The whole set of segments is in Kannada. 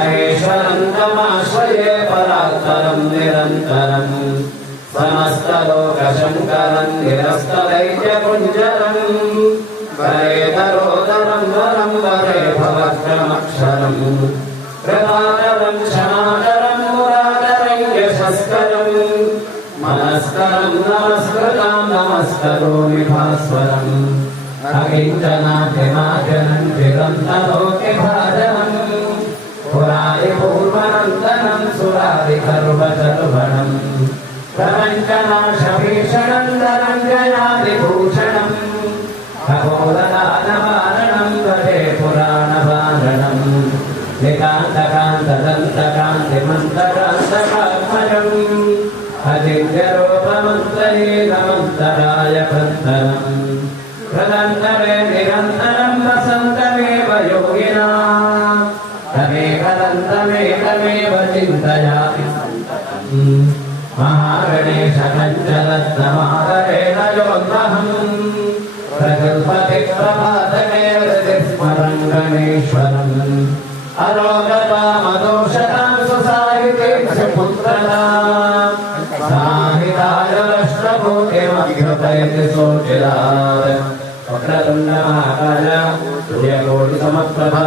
महेश्वरं तमाश्रये परात्परं निरन्तरं समस्तलोकशङ्करं निरस्तदैत्यकुञ्जरं वरेतरोदरं वरं वरे भवक्रमक्षरं कृपाकरं क्षमाकरं मुराकरं यशस्करं मनस्करं नमस्कृतां नमस्करोमि भास्वरम् अकिञ्चनाद्यमाजनं चिरन्तलोक्यभाजनं पुरादिपूर्वनन्दनं सुरादिकर्वचर्वणं प्रपञ्चनाशभीषणं धनञ्जयादिभूषणं खगोलदानवारणं वदे पुराणवारणं निकान्तकान्तदन्तकान्तिमन्तकान्तकात्मजम् अजिङ्गरूपमन्तरेकमन्तराय कन्तरम् प्रदन्तरे निरन्तरं वसन्तमेव योगिना तमेकदन्तमेकमेव चिन्तयामि महागणेशकञ्चरत्नमादरेण योऽहम् प्रगल्भतिप्रभातके हृदिस्मरं गणेश्वरम् अरोगतामदोषतां सुसाहिते पुत्रताम् साहिताय राष्ट्रभूतिमग्रतयति सोचिरात् वक्रतुण्डमहाकाय सूर्यकोटिसमप्रभा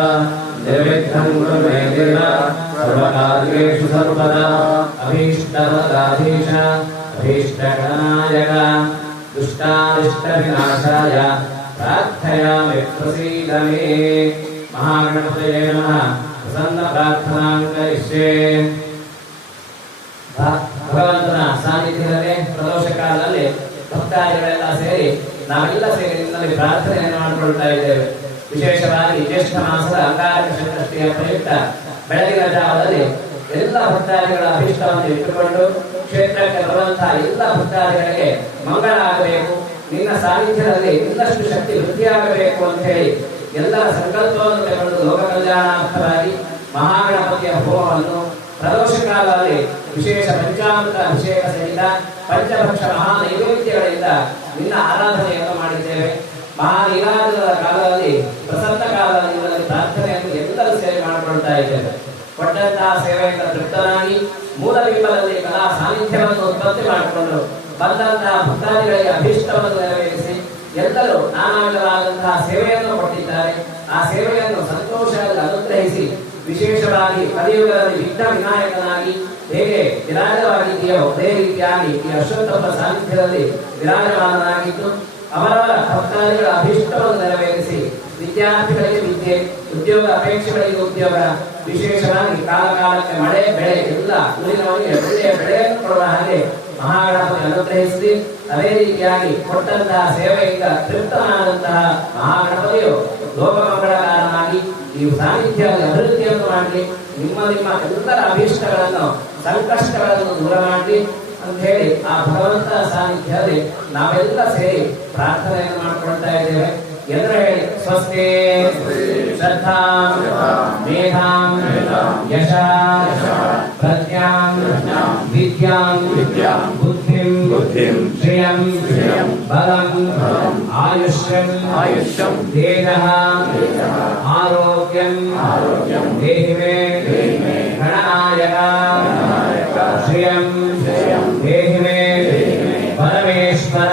निर्विघ्नं कुरु मे देव सर्वकार्येषु सर्वदा अभीष्टवदाधीश अभीष्टगणनायक दुष्टारिष्टविनाशाय प्रार्थयामि प्रसीद मे महागणपतये नमः प्रसन्नप्रार्थनां करिष्ये ಭಗವಂತನ ಸಾನ್ನಿಧ್ಯದಲ್ಲಿ ಪ್ರದೋಷ ಕಾಲದಲ್ಲಿ ಭಕ್ತಾದಿಗಳೆಲ್ಲ ಸೇರಿ ನಾವೆಲ್ಲ ಸೇರಿ ನಿನ್ನಲ್ಲಿ ಪ್ರಾರ್ಥನೆಯನ್ನು ಮಾಡಿಕೊಳ್ತಾ ಇದ್ದೇವೆ. ವಿಶೇಷವಾಗಿ ಜ್ಯೇಷ್ಠ ಮಾಸದ ಅಂಗಾರಕ ಚತುರ್ಥಿಯ ಪ್ರಯುಕ್ತ ಬೆಳಗಿನ ಜಾವದಲ್ಲಿ ಎಲ್ಲ ಭಕ್ತಾದಿಗಳ ಅಭಿಷ್ಟವನ್ನು ಇಟ್ಟುಕೊಂಡು ಕ್ಷೇತ್ರಕ್ಕೆ ಬರುವಂತಹ ಎಲ್ಲ ಭಕ್ತಾದಿಗಳಿಗೆ ಮಂಗಳ ಆಗಬೇಕು, ನಿನ್ನ ಸಾನ್ನಿಧ್ಯದಲ್ಲಿ ಇನ್ನಷ್ಟು ಶಕ್ತಿ ವೃದ್ಧಿಯಾಗಬೇಕು ಅಂತ ಹೇಳಿ ಎಲ್ಲರ ಸಂಕಲ್ಪವನ್ನು ತಗೊಂಡು ಲೋಕ ಕಲ್ಯಾಣಾರ್ಥವಾಗಿ ಮಹಾಗಣಪತಿಯ ಹೋಮವನ್ನು ಪ್ರದೋಷ ಕಾಲದಲ್ಲಿ ವಿಶೇಷ ಪಂಚಾಮೃತ ಅಭಿಷೇಕ ಸಹಿತ ಪಂಚಭಕ್ಷ ಮಹಾನೈವೇದ್ಯಗಳಿಂದ ನಿನ್ನ ಆರಾಧನೆಯನ್ನು ಮಾಡಿದ್ದೇವೆ. ಮಹಾನೀರಾಜದ ಕಾಲದಲ್ಲಿ ಪ್ರಸನ್ನ ಕಾಲದಲ್ಲಿ ಪ್ರಾರ್ಥನೆಯನ್ನು ಎಲ್ಲರೂ ಸೇವೆ ಮಾಡಿಕೊಳ್ತಾ ಇದ್ದೇವೆ. ಕೊಟ್ಟಂತಹ ಸೇವೆಯಿಂದ ತೃಪ್ತನಾಗಿ ಮೂಲ ಬಿಂಬದಲ್ಲಿ ಕಲಾ ಸಾನ್ನಿಧ್ಯವನ್ನು ಉತ್ಪತ್ತಿ ಮಾಡಿಕೊಂಡು ಬಂದಂತಹ ಭಕ್ತಾದಿಗಳಿಗೆ ಅಭೀಷ್ಟವನ್ನು ನೆರವೇರಿಸಿ ಎಲ್ಲರೂ ನಾನಾ ವಿಧವಾದಂತಹ ಸೇವೆಯನ್ನು ಕೊಟ್ಟಿದ್ದಾರೆ. ಆ ಸೇವೆಯನ್ನು ಸಂತೋಷದಲ್ಲಿ ಅನುಗ್ರಹಿಸಿ ವಿಶೇಷವಾಗಿ ಕಲಿಯುಗದಲ್ಲಿ ವಿಘ್ನ ವಿನಾಯಕನಾಗಿ ಹೇಗೆ ವಿರಾಜವಾಗಿದೆಯೋ ಅದೇ ರೀತಿಯಾಗಿ ಈ ಅಶ್ವತ್ಥಪ್ಪ ಸಾನ್ನಿಧ್ಯದಲ್ಲಿ ವಿರಾಜಮಾನನಾಗಿದ್ದು ಅವರವರ ಭಕ್ತಾದಿಗಳ ಅಭೀಷ್ಟವನ್ನು ನೆರವೇರಿಸಿ ವಿದ್ಯಾರ್ಥಿಗಳಿಗೆ ವಿದ್ಯೆ, ಉದ್ಯೋಗ ಅಪೇಕ್ಷೆಗಳಿಗೆ ಉದ್ಯೋಗ, ವಿಶೇಷವಾಗಿ ಕಾಲ ಕಾಲಕ್ಕೆ ಮಳೆ ಬೆಳೆ ಎಲ್ಲ ಊರಿನವರಿಗೆ ಒಳ್ಳೆಯ ಬೆಳೆಯನ್ನು ಕೊಡುವ ಹಾಗೆ ಮಹಾಗಣಪತಿ ಅನುಗ್ರಹಿಸಿ ಅದೇ ರೀತಿಯಾಗಿ ಕೊಟ್ಟಂತಹ ಸೇವೆಯಿಂದ ತೃಪ್ತನಾದಂತಹ ಮಹಾಗಣಪತಿಯು ಲೋಕಮಂಗಳಕಾರನಾಗಿ ನೀವು ಸಾನ್ನಿಧ್ಯದಲ್ಲಿ ಅಭಿವೃದ್ಧಿಯನ್ನು ಮಾಡಿ ನಿಮ್ಮ ಎಲ್ಲರ ಅಭೀಷ್ಟಗಳನ್ನು ಸಂಕಷ್ಟಗಳನ್ನು ದೂರ ಮಾಡಿ ಅಂತ ಹೇಳಿ ಆ ಭಗವಂತನ ಸಾನ್ನಿಧ್ಯದಲ್ಲಿ ನಾವೆಲ್ಲ ಸೇರಿ ಪ್ರಾರ್ಥನೆಯನ್ನು ಮಾಡಿಕೊಳ್ತಾ ಇದ್ದೇವೆ. ಎಲ್ಲರೂ ಹೇಳಿ ಸ್ವಸ್ತಿ ಶ್ರದ್ಧಾಂ ಮೇಧಾಂ ಯಶಾಂ ಪ್ರಜ್ಞಾಂ ವಿದ್ಯಾಂ ಬುದ್ಧಿಂ ಶ್ರಿಯಂ ಬಲಂ ಆಯುಷ್ಯಂ ತೇಜಃ ಆರೋಗ್ಯಂ ದೇಹಿ ಮೇ ಗಣನಾಯಕ ಶ್ರಿಯಂ ದೇಹಿ ಮೇ ಪರಮೇಶ್ವರ